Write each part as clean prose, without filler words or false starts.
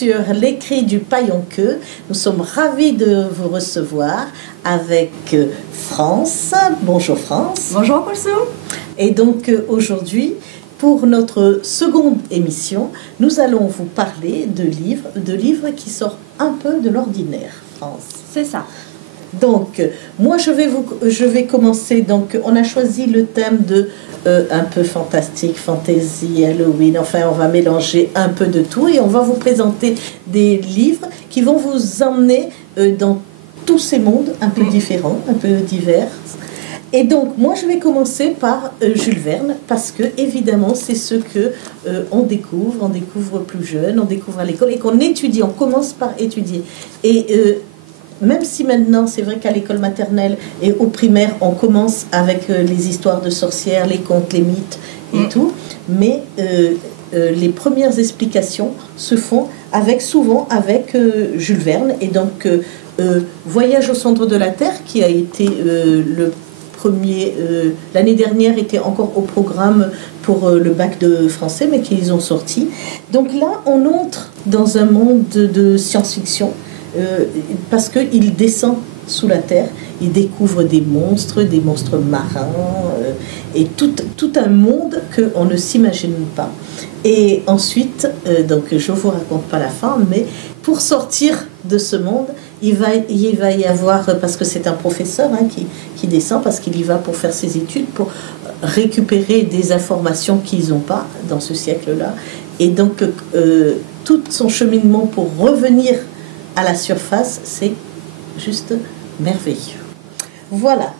sur Les Cris du Paillon-Queue. Nous sommes ravis de vous recevoir avec France. Bonjour France. Bonjour Paulson. Et donc aujourd'hui, pour notre seconde émission, nous allons vous parler de livres qui sortent un peu de l'ordinaire, France. C'est ça. Donc, moi je vais commencer. Donc, on a choisi le thème de un peu fantastique, fantasy, Halloween. Enfin, on va mélanger un peu de tout et on va vous présenter des livres qui vont vous emmener dans tous ces mondes un peu différents, un peu divers. Et donc, moi, je vais commencer par Jules Verne, parce que, évidemment, c'est ce que on découvre plus jeune, on découvre à l'école, et qu'on étudie, on commence par étudier. Et même si maintenant, c'est vrai qu'à l'école maternelle et au primaire, on commence avec les histoires de sorcières, les contes, les mythes et tout, mais les premières explications se font souvent avec Jules Verne. Et donc, Voyage au centre de la Terre, qui a été le premier, l'année dernière était encore au programme pour le bac de français, mais qu'ils ont sorti. Donc là, on entre dans un monde de science-fiction, parce qu'il descend sous la terre, il découvre des monstres marins, et tout un monde qu'on ne s'imagine pas. Et ensuite, donc je ne vous raconte pas la fin, mais pour sortir de ce monde, il va y avoir, parce que c'est un professeur qui descend, parce qu'il y va pour faire ses études, pour récupérer des informations qu'ils n'ont pas dans ce siècle-là. Et donc, tout son cheminement pour revenir à la surface, c'est juste merveilleux. Voilà.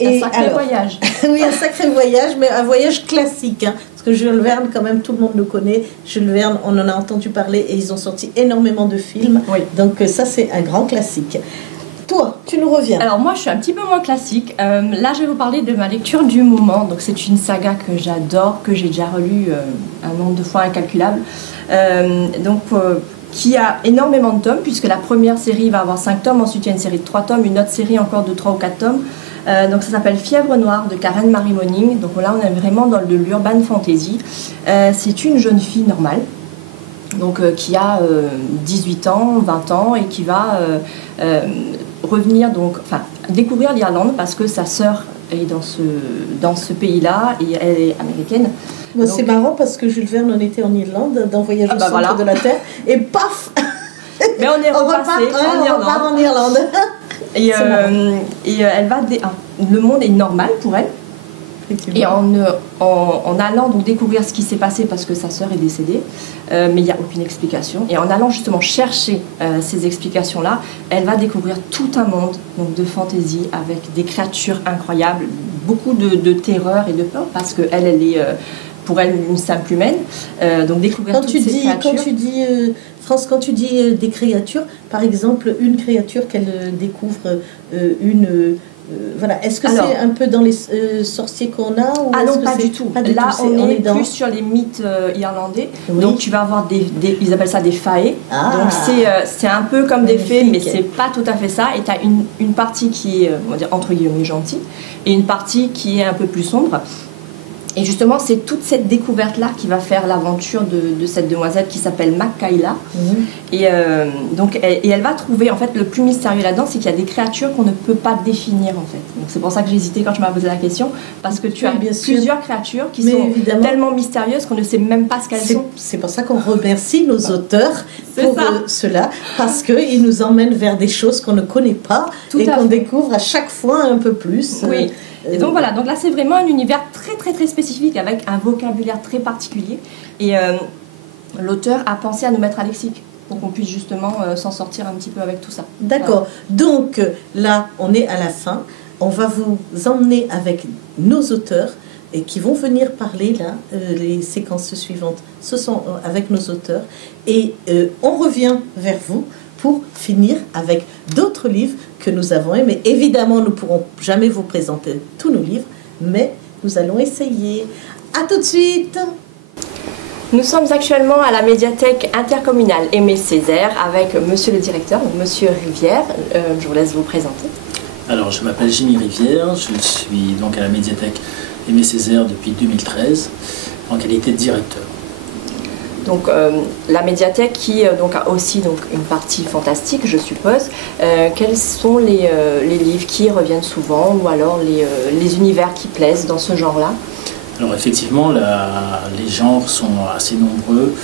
Et un sacré voyage. Oui, un sacré voyage, mais un voyage classique. Parce que Jules Verne, quand même, tout le monde le connaît. Jules Verne, on en a entendu parler et ils ont sorti énormément de films. Oui. Donc ça, c'est un grand classique. Toi, tu nous reviens. Alors moi, je suis un petit peu moins classique. Là, je vais vous parler de ma lecture du moment. Donc c'est une saga que j'adore, que j'ai déjà relue un nombre de fois incalculable. Qui a énormément de tomes, puisque la première série va avoir 5 tomes, ensuite il y a une série de 3 tomes, une autre série encore de 3 ou 4 tomes. Donc ça s'appelle Fièvre Noire de Karen Marie Moning. Donc là, on est vraiment dans de l'urban fantasy. C'est une jeune fille normale, donc qui a 18 ans, 20 ans, et qui va revenir, découvrir l'Irlande, parce que sa sœur est dans ce pays-là, et elle est américaine. C'est marrant parce que Jules Verne en était en Irlande, dans Voyage au centre de la Terre, et paf, mais on est repassé en Irlande. Et elle va le monde est normal pour elle. Et en allant donc découvrir ce qui s'est passé, parce que sa sœur est décédée, mais il n'y a aucune explication. Et en allant justement chercher ces explications-là, elle va découvrir tout un monde donc de fantaisie, avec des créatures incroyables, beaucoup de terreur et de peur, parce qu'elle est pour elle une simple humaine. Donc découvrir toutes ces créatures. France, quand tu dis des créatures, par exemple, une créature qu'elle découvre, voilà. Est-ce que c'est un peu dans les sorciers qu'on a, ou non, pas du tout. Là, on est plus sur les mythes irlandais. Oui. Donc, tu vas avoir ils appellent ça des fae. Donc, c'est un peu comme des fées, mais c'est pas tout à fait ça. Et tu as une partie qui est, on va dire, entre guillemets, gentille, et une partie qui est un peu plus sombre. Et justement, c'est toute cette découverte-là qui va faire l'aventure de cette demoiselle qui s'appelle Makayla. Et elle va trouver, en fait, le plus mystérieux là-dedans, c'est qu'il y a des créatures qu'on ne peut pas définir, en fait. Donc c'est pour ça que j'ai hésité quand je m'as posé la question, parce que tu as plusieurs créatures qui sont tellement mystérieuses qu'on ne sait même pas ce qu'elles sont. C'est pour ça qu'on remercie nos auteurs pour cela, parce qu'ils nous emmènent vers des choses qu'on ne connaît pas et qu'on découvre à chaque fois un peu plus. Oui. Et donc voilà, donc là c'est vraiment un univers très très très spécifique, avec un vocabulaire très particulier, et l'auteur a pensé à nous mettre à lexique pour qu'on puisse justement s'en sortir un petit peu avec tout ça. D'accord, voilà. Donc là on est à la fin, on va vous emmener avec nos auteurs et qui vont venir parler là, les séquences suivantes, ce sont avec nos auteurs, et on revient vers vous pour finir avec d'autres livres que nous avons aimés. Évidemment, nous ne pourrons jamais vous présenter tous nos livres, mais nous allons essayer. À tout de suite. Nous sommes actuellement à la médiathèque intercommunale Aimé Césaire avec monsieur le directeur, donc monsieur Rivière. Je vous laisse vous présenter. Alors, je m'appelle Jimmy Rivière, je suis donc à la médiathèque Aimé Césaire depuis 2013 en qualité de directeur. Donc la médiathèque qui donc, a aussi donc, une partie fantastique, je suppose. Quels sont les livres qui reviennent souvent ou alors les univers qui plaisent dans ce genre-là? Alors effectivement, les genres sont assez nombreux.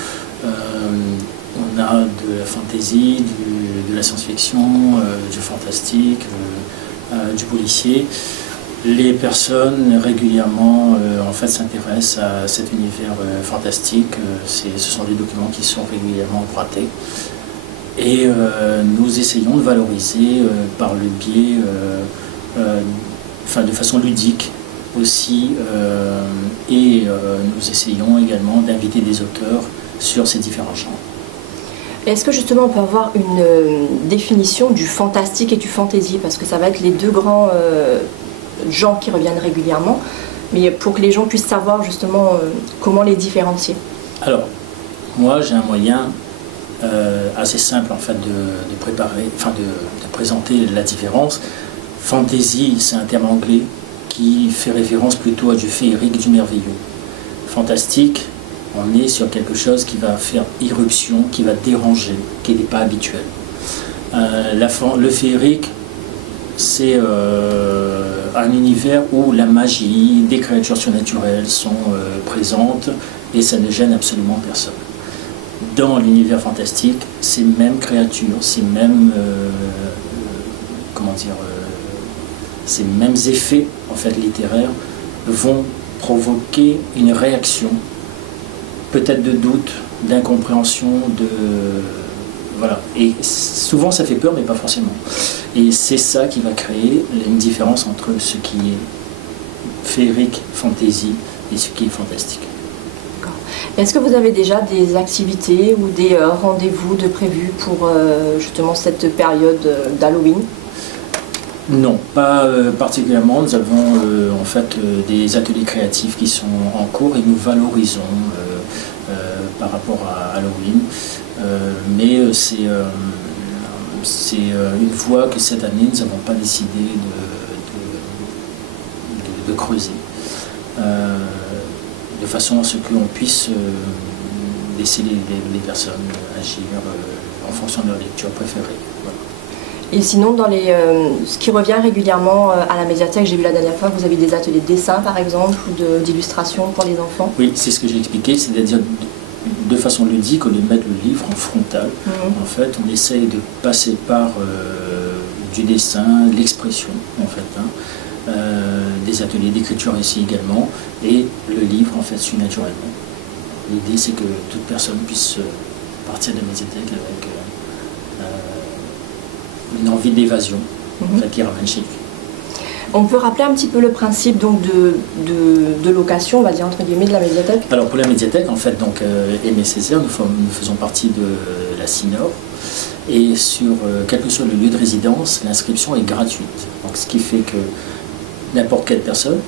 On a de la fantasy, de la science-fiction, du fantastique, du policier. Les personnes régulièrement en fait, s'intéressent à cet univers fantastique. Ce sont des documents qui sont régulièrement empruntés. Et nous essayons de valoriser par le biais, de façon ludique aussi, et nous essayons également d'inviter des auteurs sur ces différents genres. Est-ce que justement on peut avoir une définition du fantastique et du fantasy, parce que ça va être les deux grands genres qui reviennent régulièrement, mais pour que les gens puissent savoir justement comment les différencier? Alors, moi j'ai un moyen assez simple en fait de préparer, de présenter la différence. Fantasy, c'est un terme anglais qui fait référence plutôt à du féerique, du merveilleux. Fantastique, on est sur quelque chose qui va faire irruption, qui va déranger, qui n'est pas habituel. Le féerique, c'est un univers où la magie, des créatures surnaturelles sont présentes et ça ne gêne absolument personne. Dans l'univers fantastique, ces mêmes créatures, ces mêmes ces mêmes effets en fait littéraires vont provoquer une réaction, peut-être de doute, d'incompréhension, voilà. Et souvent ça fait peur, mais pas forcément. Et c'est ça qui va créer une différence entre ce qui est féerique, fantasy, et ce qui est fantastique. Est-ce que vous avez déjà des activités ou des rendez-vous de prévus pour justement cette période d'Halloween? Non, pas particulièrement. Nous avons en fait des ateliers créatifs qui sont en cours et nous valorisons par rapport à Halloween. Mais c'est une voie que cette année nous n'avons pas décidé de creuser. De façon à ce qu'on puisse laisser les personnes agir en fonction de leur lecture préférée. Voilà. Et sinon, dans ce qui revient régulièrement à la médiathèque, j'ai vu la dernière fois que vous avez des ateliers de dessin par exemple, ou d'illustration pour les enfants. Oui, c'est ce que j'ai expliqué, c'est-à-dire de façon ludique, au lieu de mettre le livre en frontal, en fait, on essaye de passer par du dessin, l'expression, en fait, des ateliers d'écriture ici également, et le livre en fait suit naturellement. L'idée c'est que toute personne puisse partir de la médiathèque avec une envie d'évasion en fait, qui ramène chez lui. On peut rappeler un petit peu le principe donc de location, on va dire entre guillemets, de la médiathèque? Alors pour la médiathèque, en fait, donc Aimé Césaire, nous faisons partie de la CINOR, et sur quel que soit le lieu de résidence, l'inscription est gratuite. Donc ce qui fait que n'importe quelle personne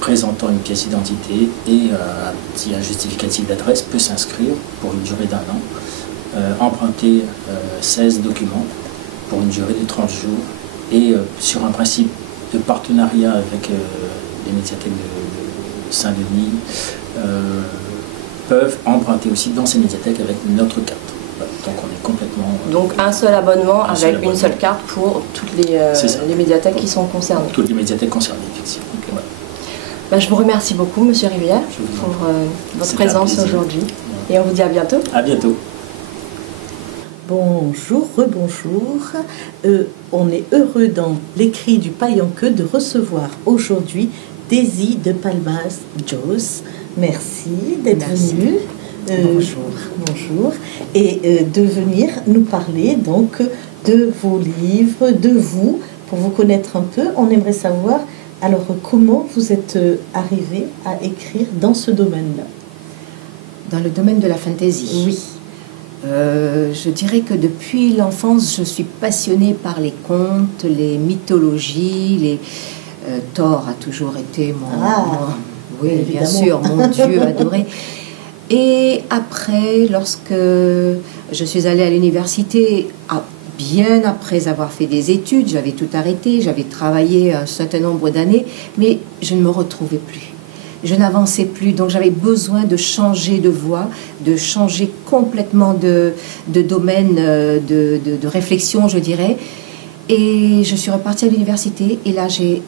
présentant une pièce d'identité et un justificatif d'adresse peut s'inscrire pour une durée d'1 an, emprunter 16 documents pour une durée de 30 jours et sur un principe de partenariat avec les médiathèques de Saint-Denis peuvent emprunter aussi dans ces médiathèques avec notre carte. Donc on est complètement... Donc un seul abonnement avec une seule carte pour toutes les médiathèques qui sont concernées. Toutes les médiathèques concernées, effectivement. Okay. Ouais. Ben, je vous remercie beaucoup, Monsieur Rivière, pour votre présence aujourd'hui. Et on vous dit à bientôt. À bientôt. Bonjour, rebonjour. On est heureux dans l'écrit du Paillanqueux de recevoir aujourd'hui Daisy de Palmas-Josse. Merci d'être venue. Bonjour. Bonjour. Et de venir nous parler donc de vos livres, de vous, pour vous connaître un peu. On aimerait savoir alors comment vous êtes arrivé à écrire dans ce domaine-là. Dans le domaine de la fantaisie. Oui. Je dirais que depuis l'enfance, je suis passionnée par les contes, les mythologies. Thor a toujours été oui, évidemment. Bien sûr, mon Dieu adoré. Et après, lorsque je suis allée à l'université, bien après avoir fait des études, j'avais tout arrêté, j'avais travaillé un certain nombre d'années, mais je ne me retrouvais plus. je n'avançais plus. Donc j'avais besoin de changer de voie, de changer complètement de domaine de réflexion, je dirais. Et je suis repartie à l'université et là j'ai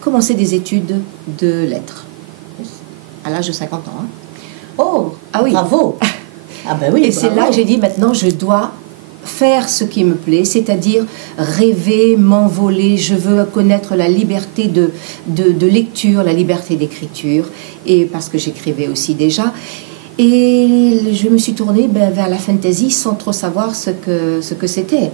commencé des études de lettres à l'âge de 50 ans. Hein. Oh, ah oui, bravo. Ah ben oui, et c'est là que j'ai dit maintenant je dois faire ce qui me plaît, c'est-à-dire rêver, m'envoler. Je veux connaître la liberté de lecture, la liberté d'écriture, et parce que j'écrivais aussi déjà. Et je me suis tournée vers la fantasy sans trop savoir ce que c'était.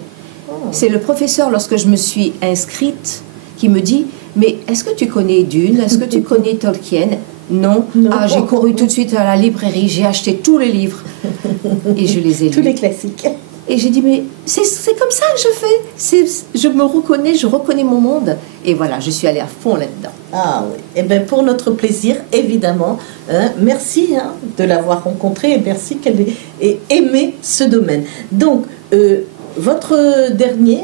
Oh. C'est le professeur, lorsque je me suis inscrite, qui me dit « Mais est-ce que tu connais Dune? Est-ce que tu connais Tolkien ?» Non. Ah, j'ai couru tout de suite à la librairie, j'ai acheté tous les livres et je les ai lus. Tous les classiques. Et j'ai dit, mais c'est comme ça que je fais. Je me reconnais, je reconnais mon monde. Et voilà, je suis allée à fond là-dedans. Ah oui. Et bien pour notre plaisir, évidemment. Hein, merci de l'avoir rencontrée et merci qu'elle ait aimé ce domaine. Donc, votre dernier,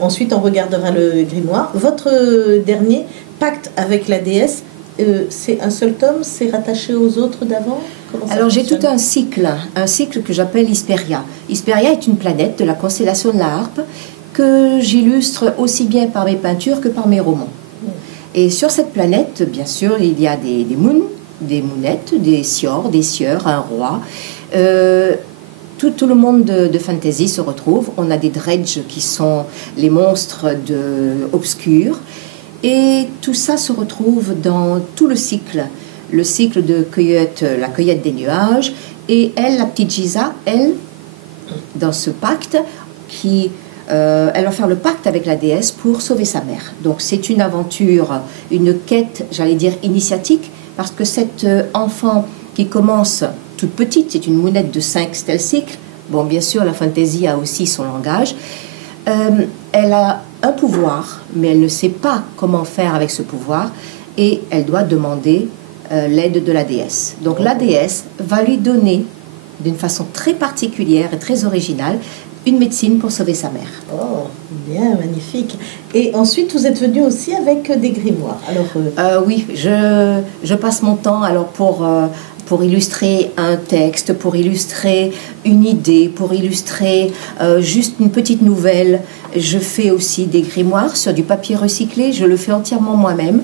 ensuite on regardera le grimoire, votre dernier pacte avec la déesse, c'est un seul tome, c'est rattaché aux autres d'avant? Alors j'ai tout un cycle que j'appelle Hesperia. Hesperia est une planète de la constellation de la Harpe que j'illustre aussi bien par mes peintures que par mes romans. Et sur cette planète, bien sûr, il y a des moons, des moonettes, des siors, des sieurs, un roi. Tout le monde de fantasy se retrouve. On a des dredges qui sont les monstres obscurs. Et tout ça se retrouve dans tout le cycle de cueillette, la cueillette des nuages, et elle, la petite Giza, elle, dans ce pacte, elle va faire le pacte avec la déesse pour sauver sa mère. Donc c'est une aventure, une quête, j'allais dire initiatique, parce que cette enfant qui commence toute petite, c'est une mounette de 5 stealth cycles, bon bien sûr la fantasy a aussi son langage, elle a un pouvoir, mais elle ne sait pas comment faire avec ce pouvoir, et elle doit demander l'aide de la déesse. Donc la déesse va lui donner, d'une façon très particulière et très originale, une médecine pour sauver sa mère. Oh, bien, magnifique. Et ensuite, vous êtes venu aussi avec des grimoires. Alors, oui, je passe mon temps alors pour illustrer un texte, pour illustrer une idée, pour illustrer juste une petite nouvelle. Je fais aussi des grimoires sur du papier recyclé, je le fais entièrement moi-même.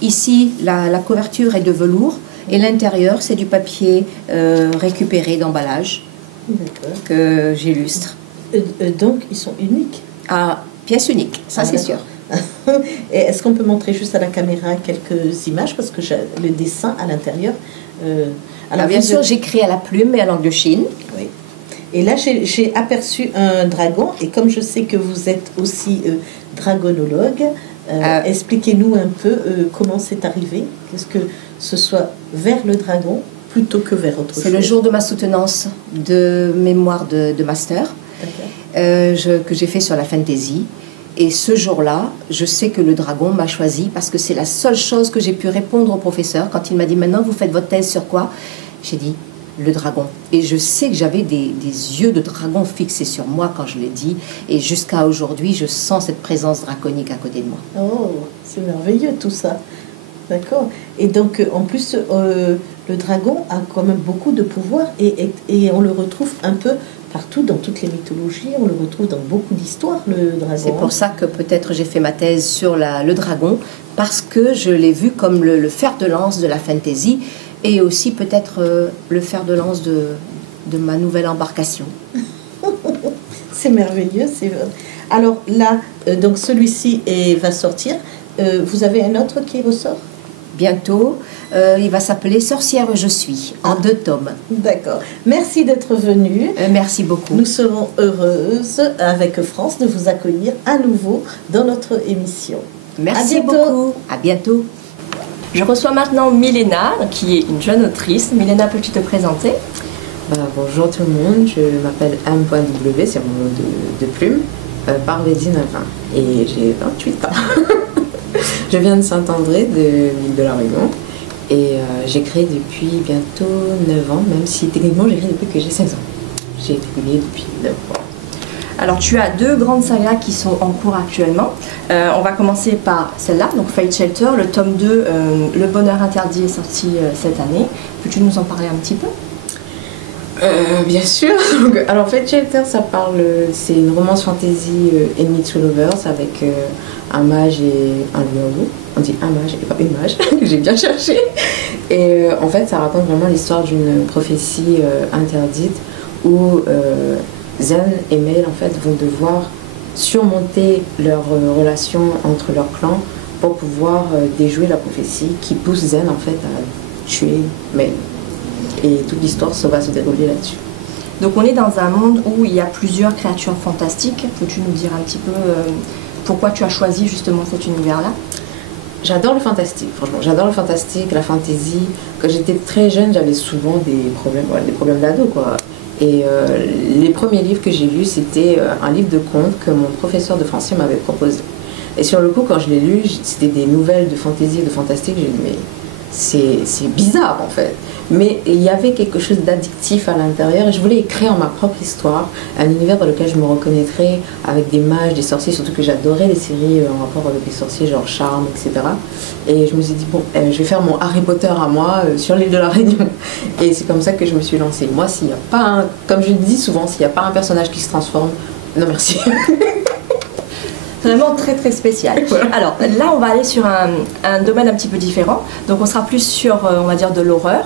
Ici, la couverture est de velours et l'intérieur, c'est du papier récupéré d'emballage que j'illustre. Donc, ils sont uniques? Ah, pièce unique, ça c'est sûr. Et est-ce qu'on peut montrer juste à la caméra quelques images? Parce que le dessin à l'intérieur... alors bien sûr, j'écris à la plume et à l'encre de Chine. Oui. Et là, j'ai aperçu un dragon. Et comme je sais que vous êtes aussi dragonologue, expliquez-nous un peu comment c'est arrivé. Qu'est-ce que ce soit vers le dragon plutôt que vers autre chose? C'est le jour de ma soutenance de mémoire de master que j'ai fait sur la fantasy. Et ce jour-là, je sais que le dragon m'a choisi parce que c'est la seule chose que j'ai pu répondre au professeur. Quand il m'a dit « Maintenant, vous faites votre thèse sur quoi ?» J'ai dit « Le dragon ». Et je sais que j'avais des yeux de dragon fixés sur moi quand je l'ai dit. Et jusqu'à aujourd'hui, je sens cette présence draconique à côté de moi. Oh, c'est merveilleux tout ça. D'accord. Et donc, en plus, le dragon a quand même beaucoup de pouvoir et on le retrouve un peu partout dans toutes les mythologies, on le retrouve dans beaucoup d'histoires, le dragon. C'est pour ça que peut-être j'ai fait ma thèse sur le dragon, parce que je l'ai vu comme le fer de lance de la fantasy, et aussi peut-être le fer de lance de ma nouvelle embarcation. C'est merveilleux. Alors là, donc celui-ci va sortir. Vous avez un autre qui ressort ? Bientôt, il va s'appeler Sorcière je suis, en 2 tomes. D'accord. Merci d'être venu. Merci beaucoup. Nous serons heureuses, avec France, de vous accueillir à nouveau dans notre émission. Merci beaucoup. À bientôt. Je reçois maintenant Milena, qui est une jeune autrice. Milena, peux-tu te présenter ? Bonjour tout le monde, je m'appelle M.W, c'est mon nom de plume, par les 19 ans, et j'ai 28 ans. Je viens de Saint-André, de l'île de la Réunion, et j'écris depuis bientôt 9 ans, même si techniquement j'écris depuis que j'ai 16 ans. J'ai publié depuis 9 ans. Alors tu as 2 grandes sagas qui sont en cours actuellement. On va commencer par celle-là, donc Fate Shelter, le tome 2, Le Bonheur Interdit est sorti cette année. Peux-tu nous en parler un petit peu? Bien sûr. Alors Fate Shelter, c'est une romance fantasy Enemy to Lovers avec un mage et un loup. On dit un mage et pas une mage, j'ai bien cherché. Et en fait, ça raconte vraiment l'histoire d'une prophétie interdite où Zen et Male en fait vont devoir surmonter leur relation entre leurs clans pour pouvoir déjouer la prophétie qui pousse Zen en fait à tuer Male. Et toute l'histoire va se dérouler là-dessus. Donc on est dans un monde où il y a plusieurs créatures fantastiques. Peux-tu nous dire un petit peu pourquoi tu as choisi justement cet univers-là? J'adore le fantastique, franchement. J'adore le fantastique, la fantasy. Quand j'étais très jeune, j'avais souvent des problèmes d'ado, quoi. Et les premiers livres que j'ai lus, c'était un livre de contes que mon professeur de français m'avait proposé. Et sur le coup, quand je l'ai lu, c'était des nouvelles de fantasy et de fantastique. J'ai dit, mais c'est bizarre en fait. Mais il y avait quelque chose d'addictif à l'intérieur et je voulais écrire ma propre histoire, un univers dans lequel je me reconnaîtrais avec des mages, des sorciers, surtout que j'adorais les séries en rapport avec les sorciers, genre Charme, etc. Et je me suis dit, bon, je vais faire mon Harry Potter à moi sur l'île de la Réunion. Et c'est comme ça que je me suis lancée. Moi, s'il n'y a pas comme je le dis souvent, s'il n'y a pas un personnage qui se transforme, non merci. Vraiment très très spécial. Voilà. Alors là, on va aller sur un domaine un petit peu différent. Donc on sera plus sur, on va dire, de l'horreur.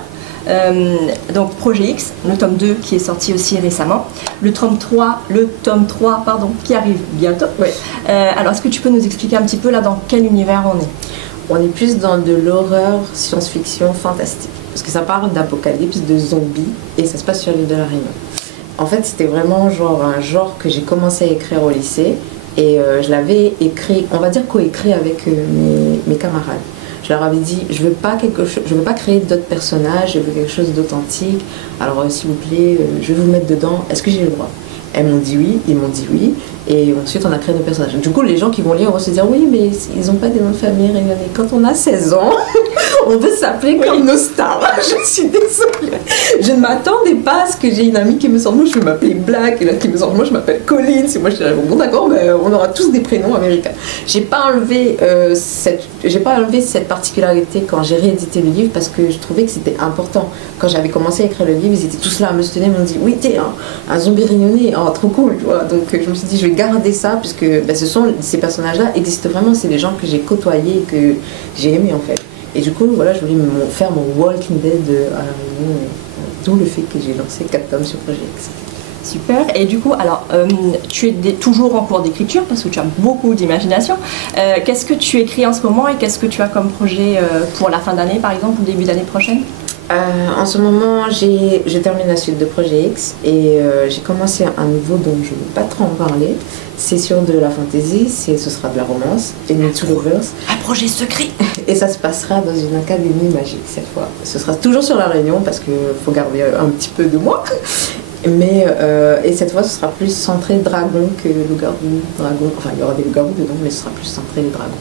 Donc Projet X, le tome 2 qui est sorti aussi récemment. Le tome 3 qui arrive bientôt. Ouais. Alors est-ce que tu peux nous expliquer un petit peu là dans quel univers on est? On est plus dans de l'horreur, science-fiction, fantastique. Parce que ça parle d'apocalypse, de zombies et ça se passe sur l'île de la Réunion. En fait, c'était vraiment un genre que j'ai commencé à écrire au lycée. Et je l'avais écrit, on va dire coécrit avec mes camarades. Je leur avais dit, je veux pas créer d'autres personnages, je veux quelque chose d'authentique. Alors s'il vous plaît, je vais vous mettre dedans. Est-ce que j'ai le droit? Elles m'ont dit oui, ils m'ont dit oui. Et ensuite, on a créé nos personnages. Du coup, les gens qui vont lire vont se dire oui, mais ils n'ont pas des noms de famille réunionnais. Quand on a 16 ans, on veut s'appeler comme nos stars. Je suis désolée. Je ne m'attendais pas à ce que j'ai une amie qui me sort, moi je vais m'appeler Black, et l'autre qui me sort, moi je m'appelle Collins. Et moi je dirais, bon d'accord, mais on aura tous des prénoms américains. J'ai pas enlevé cette particularité quand j'ai réédité le livre parce que je trouvais que c'était important. Quand j'avais commencé à écrire le livre, ils étaient tous là à me soutenir, ils m'ont dit, oui, t'es un zombie réunionnais, oh, trop cool, tu vois. Donc je me suis dit, je vais garder ça puisque ces personnages-là existent vraiment, c'est des gens que j'ai côtoyés et que j'ai aimés en fait. Et du coup, voilà, je voulais faire mon Walking Dead à la Réunion, d'où le fait que j'ai lancé 4 tomes sur Projet X. Super. Et du coup, alors, tu es toujours en cours d'écriture parce que tu as beaucoup d'imagination. Qu'est-ce que tu écris en ce moment et qu'est-ce que tu as comme projet pour la fin d'année, par exemple, ou début d'année prochaine? En ce moment, je termine la suite de Projet X et j'ai commencé un nouveau dont je ne vais pas trop en parler. C'est sur de la fantasy, ce sera de la romance, Enemy to Lovers. Un projet secret. Et ça se passera dans une académie magique cette fois. Ce sera toujours sur la Réunion parce qu'il faut garder un petit peu de moi. Mais et cette fois, ce sera plus centré dragon que loup-garou. Enfin, il y aura des loups-garous dedans, mais ce sera plus centré les dragons.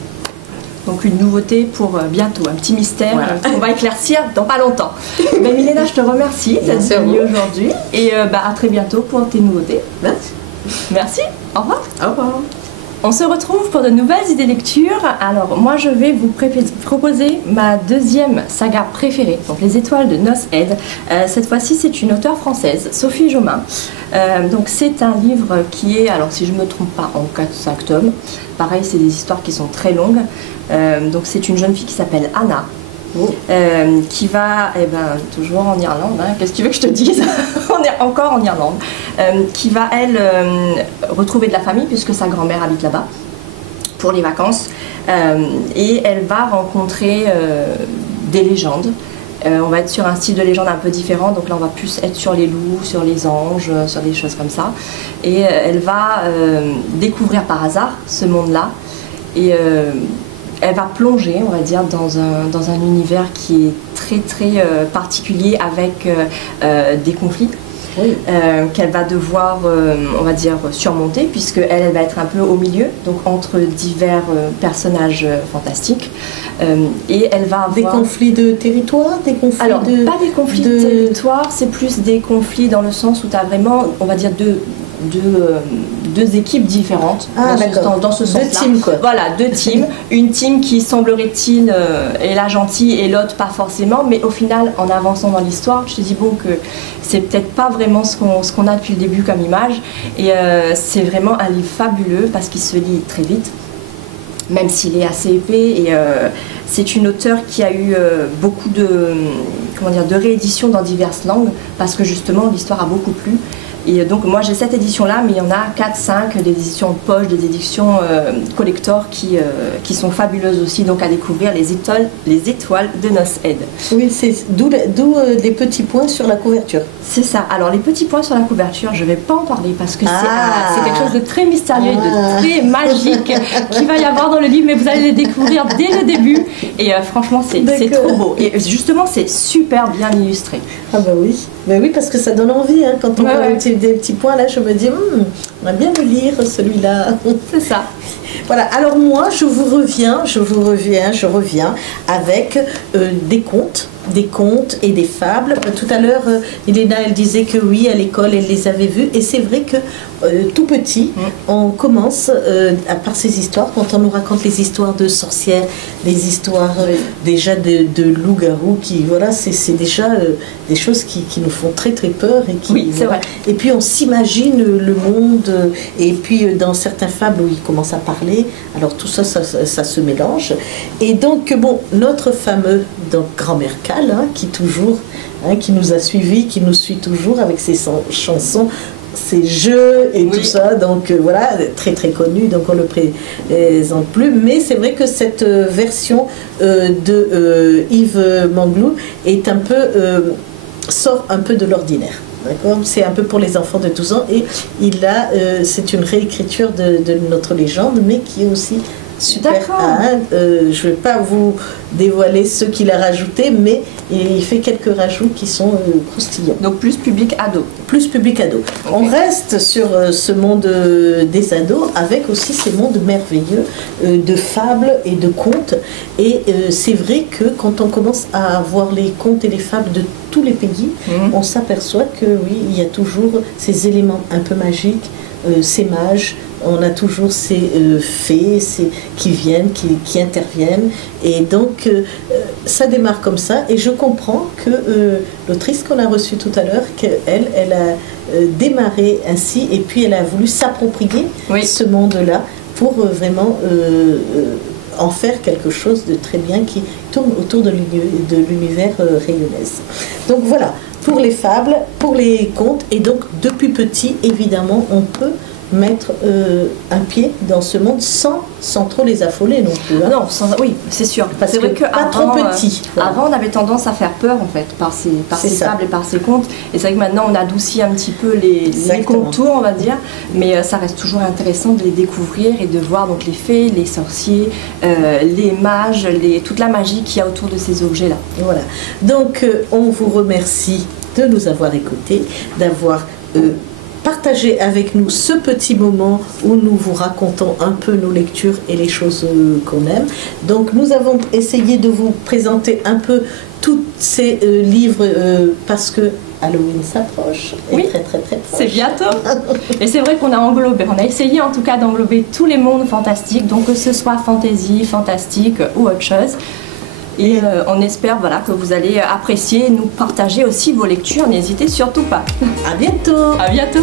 Donc une nouveauté pour bientôt, un petit mystère qu'on va éclaircir dans pas longtemps. Mais Milena, je te remercie d'être venue aujourd'hui et à très bientôt pour tes nouveautés. Merci. Merci, au revoir. Au revoir. On se retrouve pour de nouvelles idées lecture. Alors moi je vais vous proposer ma deuxième saga préférée, donc Les Étoiles de Nos Head. Cette fois-ci c'est une auteure française, Sophie Jomain. Donc c'est un livre qui est, alors si je ne me trompe pas, en 4-5 tomes. Pareil, c'est des histoires qui sont très longues. Donc c'est une jeune fille qui s'appelle Anna. Qui va, toujours en Irlande, hein, qu'est-ce que tu veux que je te dise? On est encore en Irlande, qui va, elle, retrouver de la famille puisque sa grand-mère habite là-bas pour les vacances, et elle va rencontrer des légendes. On va être sur un style de légende un peu différent, donc là on va plus être sur les loups, sur les anges, sur des choses comme ça, et elle va découvrir par hasard ce monde-là, et elle va plonger, on va dire, dans un univers qui est très très particulier avec des conflits qu'elle va devoir, on va dire, surmonter puisqu'elle va être un peu au milieu, donc entre divers personnages fantastiques. Et elle va avoir... Des conflits de territoire, des conflits Alors, pas des conflits de territoire, c'est plus des conflits dans le sens où tu as vraiment, on va dire, deux deux équipes différentes dans ce sens-là. Deux teams, quoi. Voilà, deux teams. Une team qui semblerait-il est la gentille et l'autre pas forcément, mais au final, en avançant dans l'histoire, je te dis bon que c'est peut-être pas vraiment ce qu'on a depuis le début comme image. Et c'est vraiment un livre fabuleux parce qu'il se lit très vite, même s'il est assez épais. Et c'est une auteure qui a eu beaucoup de rééditions dans diverses langues parce que justement l'histoire a beaucoup plu. Et donc moi j'ai cette édition-là, mais il y en a 4-5, des éditions de poche, des éditions collector qui sont fabuleuses aussi, donc à découvrir les étoiles de Nos Head. Oui, c'est d'où les petits points sur la couverture. C'est ça. Alors les petits points sur la couverture, je ne vais pas en parler parce que c'est quelque chose de très mystérieux, de très magique qu'il va y avoir dans le livre, mais vous allez les découvrir dès le début. Et franchement, c'est trop beau. Et justement, c'est super bien illustré. Ah bah oui, parce que ça donne envie, hein, quand on voit des petits points là, je me dis, on va bien le lire celui-là. C'est ça. Voilà, alors moi je reviens avec des contes et des fables. Tout à l'heure, Elena, elle disait que oui, à l'école, elle les avait vus. Et c'est vrai que tout petit, on commence par ces histoires, quand on nous raconte les histoires de sorcières, les histoires déjà de loups-garous, c'est déjà des choses qui nous font très très peur. C'est vrai. Et puis on s'imagine le monde, et puis dans certains fables où ils commencent à parler, alors tout ça se mélange. Et donc, notre fameux grand-mère Cal, qui nous a suivis, qui nous suit toujours avec ses chansons, ses jeux et tout ça, donc très très connu, donc on ne le présente plus, mais c'est vrai que cette version de Yves Manglou est un peu sort un peu de l'ordinaire. D'accord, c'est un peu pour les enfants de 12 ans et c'est une réécriture de notre légende, mais qui est aussi super. Je ne vais pas vous dévoiler ce qu'il a rajouté, mais il fait quelques rajouts qui sont croustillants. Donc plus public ado. Plus public ado. Okay. On reste sur ce monde des ados avec aussi ces mondes merveilleux de fables et de contes. Et c'est vrai que quand on commence à voir les contes et les fables de tous les pays, on s'aperçoit que oui, il y a toujours ces éléments un peu magiques, ces mages. On a toujours ces fées qui viennent, qui interviennent. Et donc, ça démarre comme ça. Et je comprends que l'autrice qu'on a reçue tout à l'heure, elle a démarré ainsi. Et puis, elle a voulu s'approprier ce monde-là pour vraiment en faire quelque chose de très bien qui tourne autour de l'univers rayonnaise. Donc, voilà, pour les fables, pour les contes. Et donc, depuis petit, évidemment, on peut mettre un pied dans ce monde sans trop les affoler non plus. Hein. Non, oui, c'est sûr. Parce que pas trop petit. Voilà. Avant, on avait tendance à faire peur en fait par ces fables et par ces contes. Et c'est vrai que maintenant, on adoucit un petit peu les contours, on va dire. Mais ça reste toujours intéressant de les découvrir et de voir donc les fées, les sorciers, les mages, toute la magie qu'il y a autour de ces objets-là. Voilà. Donc, on vous remercie de nous avoir écoutés, d'avoir partagez avec nous ce petit moment où nous vous racontons un peu nos lectures et les choses qu'on aime. Donc nous avons essayé de vous présenter un peu tous ces livres parce que Halloween s'approche. Oui, très très très proche. C'est bientôt. Et c'est vrai qu'on a essayé en tout cas d'englober tous les mondes fantastiques, donc que ce soit fantasy, fantastique ou autre chose. Et on espère que vous allez apprécier et nous partager aussi vos lectures. N'hésitez surtout pas. À bientôt. À bientôt.